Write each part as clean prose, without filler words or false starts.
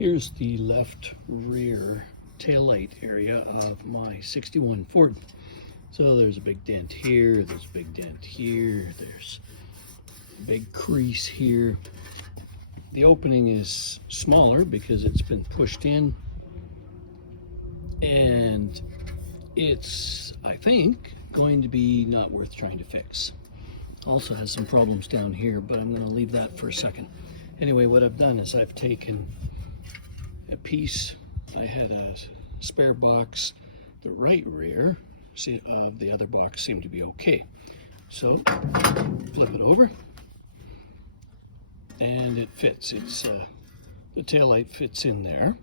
Here's the left rear taillight area of my 61 Ford. So there's a big dent here, there's a big dent here, there's a big crease here. The opening is smaller because it's been pushed in, and it's, I think, going to be not worth trying to fix. Also has some problems down here, but I'm going to leave that for a second. Anyway, what I've done is I've taken a piece. I had a spare box. The right rear of the other box seemed to be okay. So flip it over, and it fits. It's the taillight fits in there.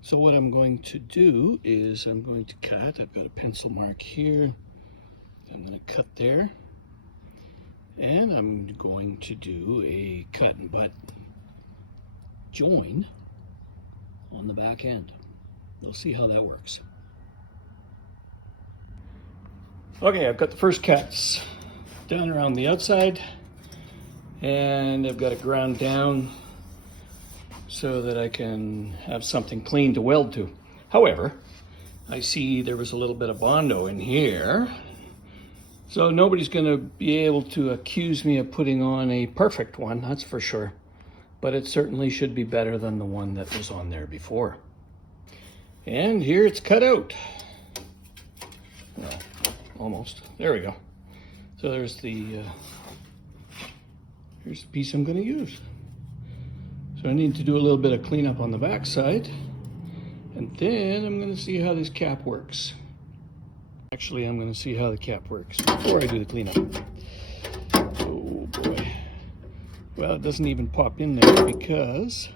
So what I'm going to do is I'm going to cut. I've got a pencil mark here. I'm going to cut there. And I'm going to do a cut and butt join on the back end. We'll see how that works. Okay, I've got the first cuts down around the outside, and I've got it ground down so that I can have something clean to weld to. However, I see there was a little bit of Bondo in here. So nobody's going to be able to accuse me of putting on a perfect one, that's for sure. But it certainly should be better than the one that was on there before. And here it's cut out. Well, almost. There we go. So there's the here's the piece I'm going to use. So I need to do a little bit of cleanup on the back side, and then I'm going to see how this cap works. Actually, I'm going to see how the cap works before I do the cleanup. Oh boy. Well, it doesn't even pop in there because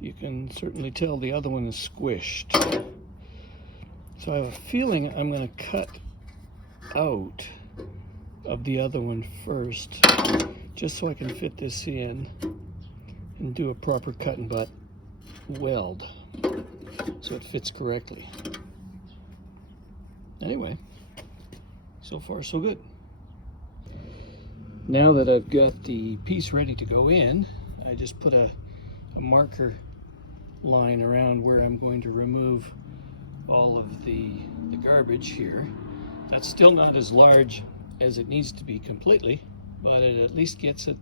you can certainly tell the other one is squished. So I have a feeling I'm going to cut out of the other one first, just so I can fit this in and do a proper cut and butt weld so it fits correctly. Anyway, so far so good. Now that I've got the piece ready to go in, I just put a marker line around where I'm going to remove all of the garbage here. That's still not as large as it needs to be completely, but it at least gets it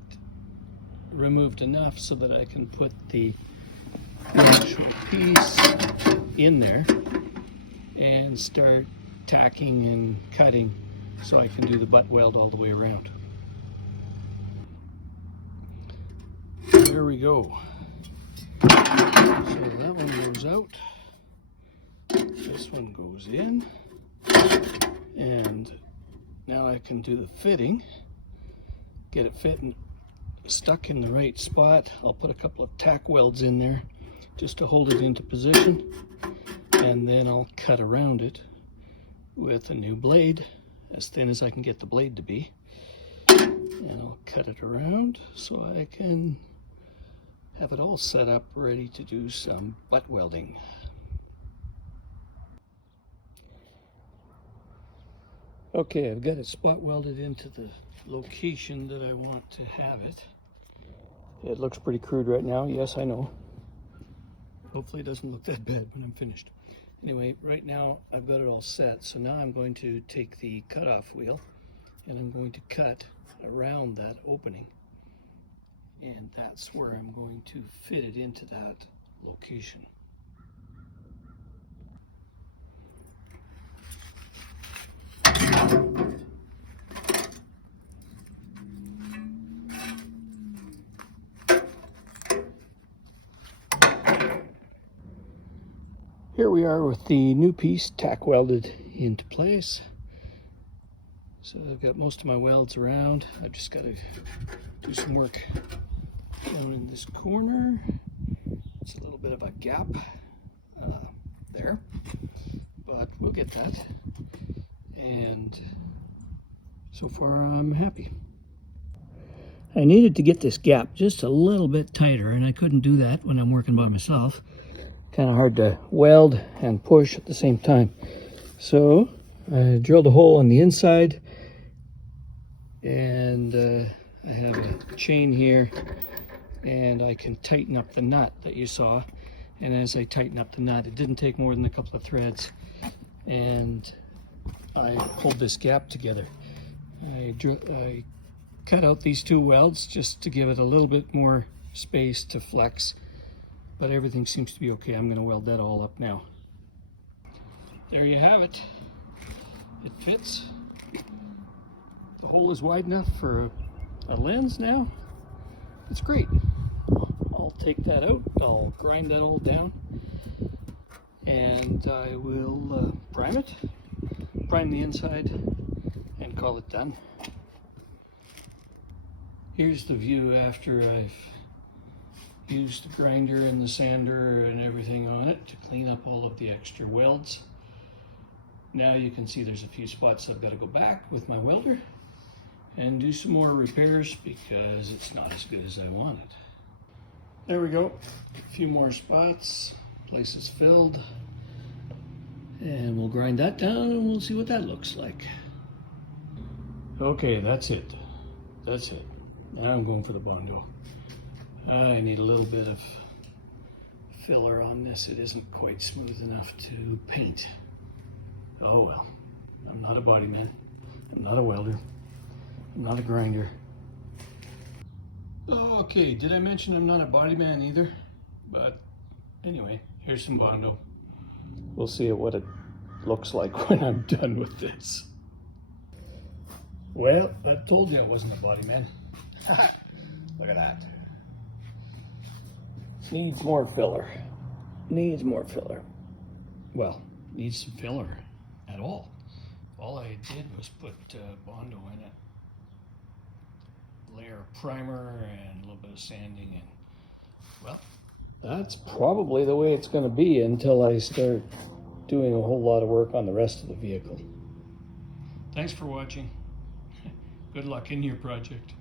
removed enough so that I can put the actual piece in there and start tacking and cutting so I can do the butt weld all the way around. There we go. So that one goes out. This one goes in. And now I can do the fitting. Get it fitting, stuck in the right spot. I'll put a couple of tack welds in there just to hold it into position. And then I'll cut around it with a new blade, as thin as I can get the blade to be. And I'll cut it around so I can have it all set up ready to do some butt welding. Okay, I've got it spot welded into the location that I want to have it. It looks pretty crude right now, yes, I know. Hopefully it doesn't look that bad when I'm finished. Anyway, right now I've got it all set, so now I'm going to take the cutoff wheel and I'm going to cut around that opening. And that's where I'm going to fit it into that location. Here we are with the new piece tack welded into place. So I've got most of my welds around. I've just got to do some work down in this corner. It's a little bit of a gap there, but we'll get that. And so far I'm happy. I needed to get this gap just a little bit tighter, and I couldn't do that when I'm working by myself. Kind of hard to weld and push at the same time. So I drilled a hole on the inside, and I have a chain here and I can tighten up the nut that you saw. And as I tighten up the nut, it didn't take more than a couple of threads, and I pulled this gap together. I cut out these two welds just to give it a little bit more space to flex, but everything seems to be okay. I'm going to weld that all up now. There you have it. It fits. The hole is wide enough for a lens now. It's great. I'll take that out. I'll grind that all down, and I will prime it, prime the inside, and call it done. Here's the view after I've used the grinder and the sander and everything on it to clean up all of the extra welds. Now you can see there's a few spots I've got to go back with my welder and do some more repairs because it's not as good as I wanted. There we go. A few more spots, places filled, and we'll grind that down and we'll see what that looks like. Okay, that's it. That's it. Now I'm going for the Bondo. I need a little bit of filler on this. It isn't quite smooth enough to paint. Oh well, I'm not a body man. I'm not a welder. I'm not a grinder. Okay, did I mention I'm not a body man either? But anyway, here's some Bondo. We'll see what it looks like when I'm done with this. Well, I told you I wasn't a body man. Look at that. Needs more filler. Needs more filler. Well, needs some filler at all. All I did was put Bondo in it. Layer of primer and a little bit of sanding, and well, that's probably the way it's going to be until I start doing a whole lot of work on the rest of the vehicle. Thanks for watching. Good luck in your project.